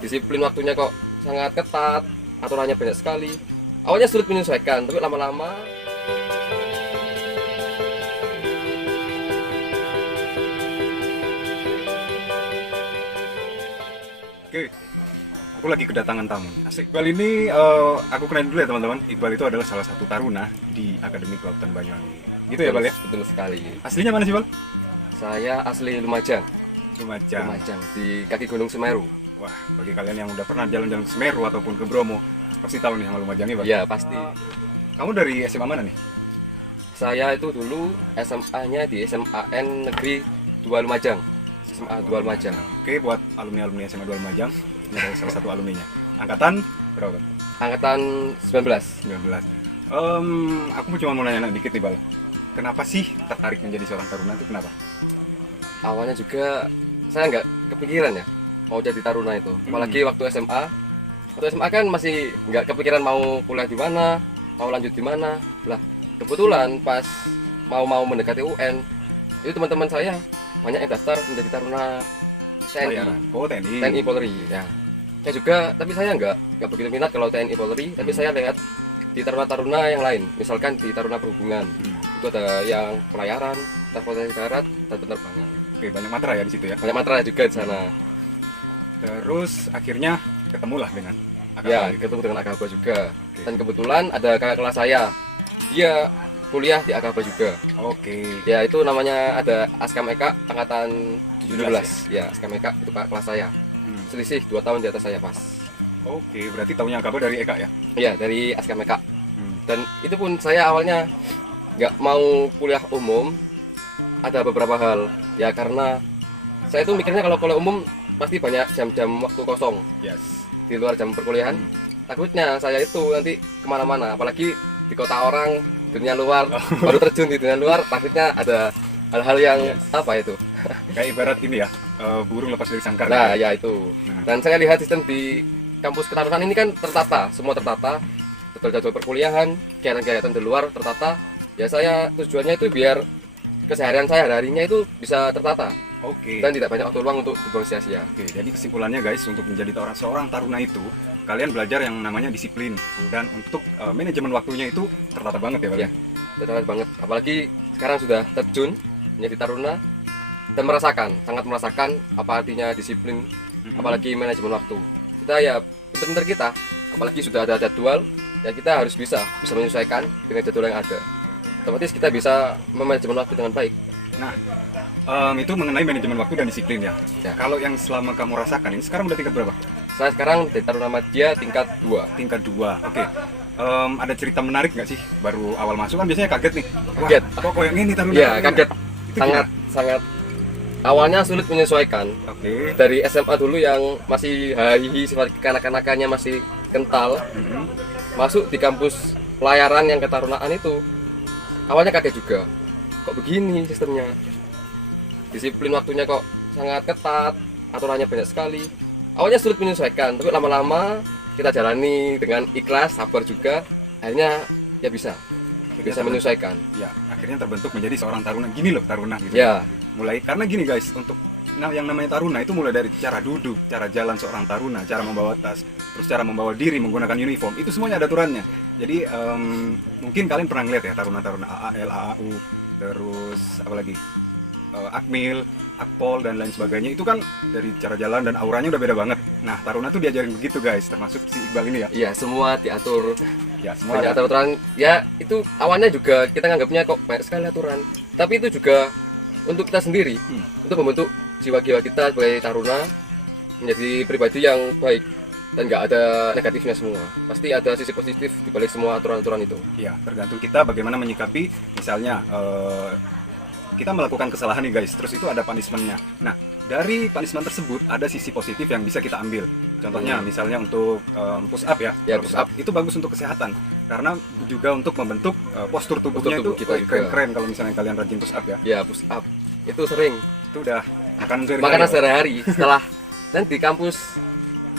disiplin waktunya kok sangat ketat, aturannya banyak sekali. Awalnya sulit menyesuaikan, tapi lama-lama Oke, aku lagi kedatangan tamu. Asik. Iqbal ini, aku kenalin dulu ya teman-teman. Iqbal itu adalah salah satu taruna di Akademi Kelautan Banyuwangi. Gitu ya, Bal ya? betul sekali. Aslinya mana sih, Bal? Saya asli Lumajang, Lumajang. Lumajang di kaki Gunung Semeru. Wah, bagi kalian yang udah pernah jalan-jalan ke Semeru ataupun ke Bromo, pasti tahu nih sama Lumajang ini, Bal. Ya pasti. Kamu dari SMA mana nih? Saya itu dulu SMA-nya di SMAN Negeri 2 Lumajang. SMA 2 Lumajang. Oke, buat alumni-alumni SMA 2 Lumajang, ini adalah salah satu alumninya. Angkatan berapa, Bal? Angkatan 19. 19. Aku cuma mau nanya dikit nih, Bal. Kenapa sih tertarik menjadi seorang taruna itu kenapa? Awalnya juga saya nggak kepikiran ya mau jadi taruna itu. Apalagi waktu SMA. Waktu SMA kan masih nggak kepikiran mau kuliah di mana, mau lanjut di mana. Lah, kebetulan pas mau mendekati UN, itu teman-teman saya banyak yang daftar menjadi taruna TNI. Oh, TNI. TNI Polri ya. Saya juga, tapi saya nggak begitu minat kalau TNI Polri, tapi saya lihat di taruna-taruna yang lain, misalkan di taruna perhubungan. Itu ada yang pelayaran, transportasi darat, dan penerbangan. Oke, banyak matra ya di situ ya. Banyak matra juga di sana. Terus akhirnya ketemulah dengan Ya, Akademi. ketemu dengan Akaba juga. Dan kebetulan ada kakak kelas saya. Dia kuliah di Akaba juga. Oke. Ya, itu namanya ada Askam Eka angkatan 17. 17 Ya, Askam Eka itu kakak kelas saya. Hmm. Selisih 2 tahun di atas saya pas. Oke, berarti tahunya kabar dari Eka ya. Iya, dari Askam Eka. Hmm. Dan itu pun saya awalnya nggak mau kuliah umum. Ada beberapa hal. Ya, karena saya itu mikirnya kalau kuliah umum pasti banyak jam-jam waktu kosong Yes. di luar jam perkuliahan. Takutnya saya itu nanti kemana-mana, apalagi di kota orang, dunia luar, baru terjun di dunia luar, takutnya ada hal-hal yang Yes. apa itu. Kayak ibarat ini ya, burung lepas dari sangkar. Nah, gitu. ya itu. Nah. Dan saya lihat sistem di kampus ketarunan ini kan tertata, semua tertata, jadwal perkuliahan, kegiatan-kegiatan di luar tertata. Ya saya tujuannya itu biar keseharian saya hari-harinya itu bisa tertata Oke. dan tidak banyak waktu luang untuk dibuang sia-sia. Oke, jadi kesimpulannya guys, untuk menjadi seorang taruna itu, kalian belajar yang namanya disiplin dan untuk manajemen waktunya itu tertata banget ya, Bal. Ya, tertata banget. Apalagi sekarang sudah terjun menjadi taruna dan sangat merasakan apa artinya disiplin, apalagi manajemen waktu. Kita ya benar kita, apalagi sudah ada jadwal, ya kita harus bisa menyesuaikan dengan jadwal yang ada. Otomatis kita bisa memanajemen waktu dengan baik. Nah, itu mengenai manajemen waktu dan disiplin ya. Ya. Kalau yang selama kamu rasakan ini sekarang udah tingkat berapa? Saya sekarang di Taruna Madya tingkat 2. Tingkat 2. Oke. Ada cerita menarik nggak sih baru awal masuk kan biasanya kaget nih. Wah, Kaget. kok yang ini taruna? Ya, taruna? kaget. Itu Sangat awalnya sulit menyesuaikan. Oke. Dari SMA dulu yang masih hahihi, sifat kanak-kanakannya masih kental, Mhm. masuk di kampus pelayaran yang ketarunaan itu awalnya kaget juga. Kok begini sistemnya? Disiplin waktunya kok sangat ketat, aturannya banyak sekali. Awalnya sulit menyesuaikan, tapi lama-lama kita jalani dengan ikhlas, sabar juga. Akhirnya ya bisa menyesuaikan. Ya, akhirnya terbentuk menjadi seorang taruna. Gini loh taruna gitu. Ya, Mulai karena gini guys, untuk yang namanya taruna itu mulai dari cara duduk, cara jalan seorang taruna, cara membawa tas, terus cara membawa diri menggunakan uniform, itu semuanya ada aturannya. Jadi mungkin kalian pernah ngeliat ya taruna-taruna AAL, AAU, terus apa lagi? Akmil, Akpol dan lain sebagainya, itu kan dari cara jalan dan auranya udah beda banget. Nah, taruna tuh diajarin begitu guys, termasuk si Iqbal ini ya. iya semua diatur. Ya, semua Banyak ada. aturan. Ya, itu awalnya juga kita nganggapnya kok banyak sekali aturan. Tapi itu juga untuk kita sendiri, untuk membentuk jiwa-jiwa kita sebagai taruna menjadi pribadi yang baik dan nggak ada negatifnya semua. Pasti ada sisi positif di balik semua aturan-aturan itu. Ya, tergantung kita bagaimana menyikapi. Misalnya kita melakukan kesalahan nih guys, terus itu ada punishment-nya. Nah, dari punishment tersebut ada sisi positif yang bisa kita ambil. Contohnya misalnya untuk push up ya. Ya, Kalau push up. itu bagus untuk kesehatan karena juga untuk membentuk postur tubuhnya tubuh itu kita juga. keren-keren kalau misalnya kalian rajin push up ya. Ya, push up. Itu sering. Itu udah makanan sehari-hari. Makanan ya. sehari-hari setelah dan di kampus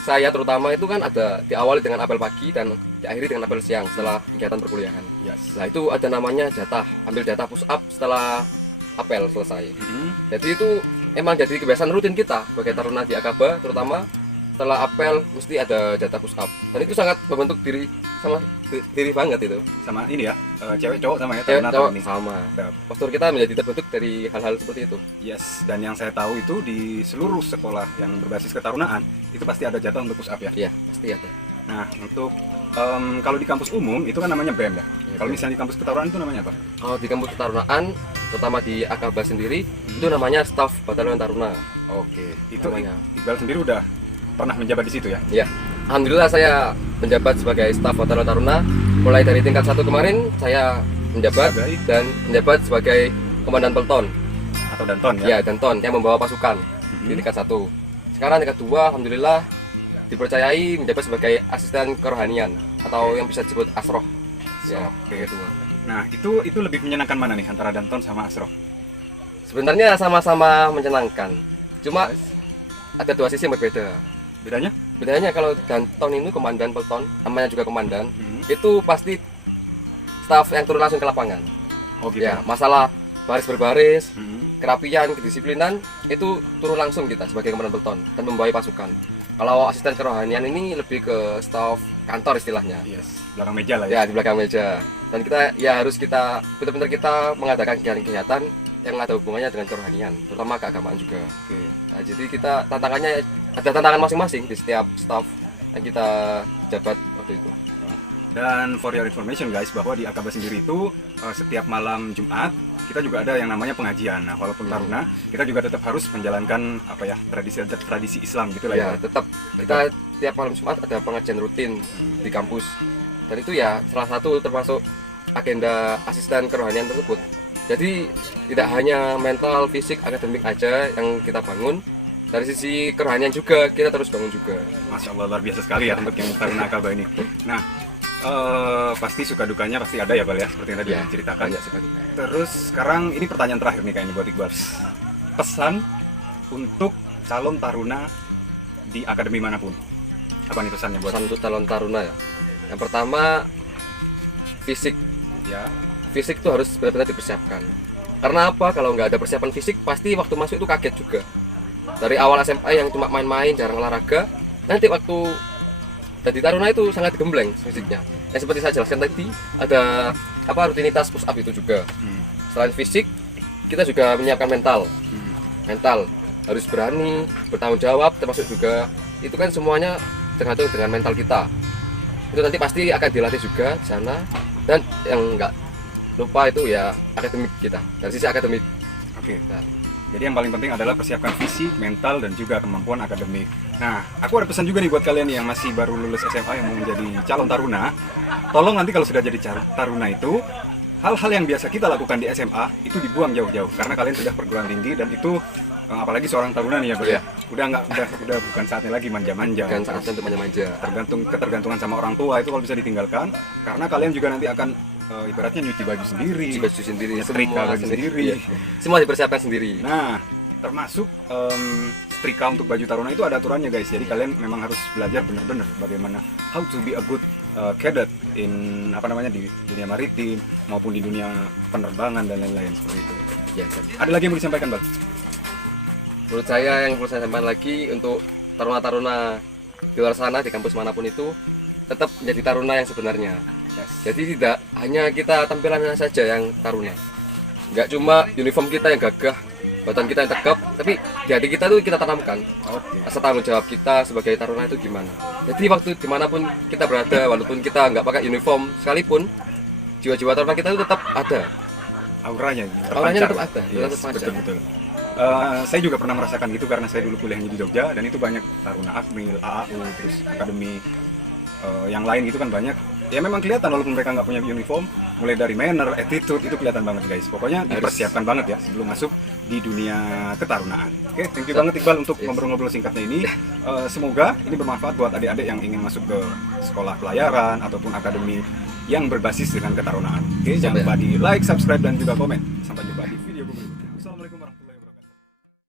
saya terutama itu kan ada diawali dengan apel pagi dan diakhiri dengan apel siang setelah kegiatan perkuliahan. Yes. Nah, itu ada namanya jatah, ambil jatah push up setelah apel selesai. Mhm. Jadi itu emang jadi kebiasaan rutin kita sebagai taruna di Akaba terutama setelah apel mesti ada jatah push up, dan itu sangat membentuk diri banget itu. Sama ini ya, cewek cowok sama ya, Cewek Taruna cowok ini. sama. Siap. Postur kita menjadi terbentuk dari hal-hal seperti itu. Yes, dan yang saya tahu itu di seluruh sekolah yang berbasis ketarunaan itu pasti ada jatah untuk push up ya. Iya, pasti ada. Nah, untuk kalau di kampus umum itu kan namanya BEM ya. Iya, Kalau BEM. misalnya di kampus ketarunaan itu namanya apa? Kalau di kampus ketarunaan, terutama di Akaba sendiri, itu namanya staf Batalion Taruna. Oke, itu Namanya. Iqbal sendiri udah pernah menjabat di situ ya? Ya, alhamdulillah saya menjabat sebagai staf Batalion Taruna. Mulai dari tingkat 1 kemarin saya menjabat dan menjabat sebagai komandan pelton. Atau Danton ya? Ya, Danton yang membawa pasukan di tingkat 1. Sekarang tingkat 2, alhamdulillah dipercayai menjabat sebagai asisten kerohanian atau yang bisa disebut asroh. Ya, Oke. tingkat 2. Nah, itu lebih menyenangkan mana nih antara Danton sama Asroh? Sebenarnya sama-sama menyenangkan. Cuma ada dua sisi yang berbeda. Bedanya? Bedanya kalau Danton ini komandan pelton, namanya juga komandan, Hmm. itu pasti staf yang turun langsung ke lapangan. Oh gitu. Ya, masalah baris berbaris, Hmm. kerapian, kedisiplinan itu turun langsung kita sebagai komandan pelton dan membawa pasukan. Kalau asisten kerohanian ini lebih ke staf kantor istilahnya. Yes, belakang meja lah ya. Ya, di belakang meja. Dan kita ya harus benar-benar kita mengadakan kegiatan-kegiatan yang ada hubungannya dengan kerohanian, terutama keagamaan juga. Oke. Nah, jadi kita tantangannya ada tantangan masing-masing di setiap staf yang kita jabat waktu itu. Dan for your information guys, bahwa di Akaba sendiri itu setiap malam Jumat kita juga ada yang namanya pengajian. Nah, walaupun taruna, kita juga tetap harus menjalankan apa ya, tradisi Islam gitu lah Ya, ya. tetap kita tiap malam Jumat ada pengajian rutin di kampus. Dan itu ya salah satu termasuk agenda asisten kerohanian tersebut. Jadi tidak hanya mental, fisik, akademik aja yang kita bangun, dari sisi kerohanian juga kita terus bangun juga. Masya Allah, luar biasa sekali ya untuk yang taruna Akaba ini. Nah, pasti suka dukanya pasti ada ya Bal ya, seperti yang tadi Ya, diceritakan. banyak sekali. Terus sekarang ini pertanyaan terakhir nih kayaknya buat Iqbal. Pesan untuk calon taruna di akademi manapun. Apa nih pesannya buat? Pesan untuk calon taruna ya. Yang pertama, fisik. Ya. Fisik itu harus benar-benar dipersiapkan. Karena apa? Kalau nggak ada persiapan fisik, pasti waktu masuk itu kaget juga. Dari awal SMA yang cuma main-main, jarang olahraga, nanti waktu jadi taruna itu sangat gembleng fisiknya. Yang seperti saya jelaskan tadi, ada rutinitas push up itu juga. Selain fisik, kita juga menyiapkan mental. Mental harus berani, bertanggung jawab, termasuk juga itu kan semuanya tergantung dengan mental kita. Itu nanti pasti akan dilatih juga di sana. Dan yang nggak lupa itu ya akademik kita, dari sisi akademik. Oke. Nah, Jadi yang paling penting adalah persiapkan fisik, mental, dan juga kemampuan akademik. Nah, aku ada pesan juga nih buat kalian nih yang masih baru lulus SMA yang mau menjadi calon taruna. Tolong nanti kalau sudah jadi taruna itu, hal-hal yang biasa kita lakukan di SMA itu dibuang jauh-jauh karena kalian sudah perguruan tinggi dan itu apalagi seorang taruna nih ya, Bro, ya. Udah bukan saatnya lagi manja-manja. bukan saatnya untuk manja-manja. Ketergantungan sama orang tua itu kalau bisa ditinggalkan karena kalian juga nanti akan ibaratnya nyuci baju sendiri, Baju sendiri, nyetrika baju sendiri. Iya. Semua dipersiapkan sendiri. Nah, termasuk setrika untuk baju taruna itu ada aturannya guys. Jadi kalian memang harus belajar benar-benar bagaimana how to be a good cadet in di dunia maritim maupun di dunia penerbangan dan lain-lain seperti itu. Ya, Ada lagi yang mau disampaikan, Bang? menurut saya yang perlu saya sampaikan lagi untuk taruna-taruna di luar sana di kampus manapun itu tetap menjadi taruna yang sebenarnya. Yes. Jadi tidak hanya kita tampilannya saja yang taruna. Nggak cuma uniform kita yang gagah, badan kita yang tegap, tapi di hati kita tuh kita tanamkan Oke. rasa tanggung jawab kita sebagai taruna itu gimana. Jadi waktu dimanapun kita berada, walaupun kita nggak pakai uniform sekalipun, jiwa-jiwa taruna kita itu tetap ada. Auranya Auranya terpancar. tetap ada, Yes, tetap pancar. betul. Saya juga pernah merasakan gitu karena saya dulu kuliahnya di Jogja dan itu banyak taruna Akmil, AAU, terus akademi yang lain gitu kan banyak. Ya memang kelihatan walaupun mereka nggak punya uniform, mulai dari manner, attitude itu kelihatan banget guys. Pokoknya dipersiapkan banget ya sebelum masuk di dunia ketarunaan. Oke, thank you banget Iqbal untuk ngobrol-ngobrol singkatnya ini. Semoga ini bermanfaat buat adik-adik yang ingin masuk ke sekolah pelayaran ataupun akademi yang berbasis dengan ketarunaan. Oke, jangan lupa di like, subscribe dan juga komen. Sampai jumpa di video berikutnya.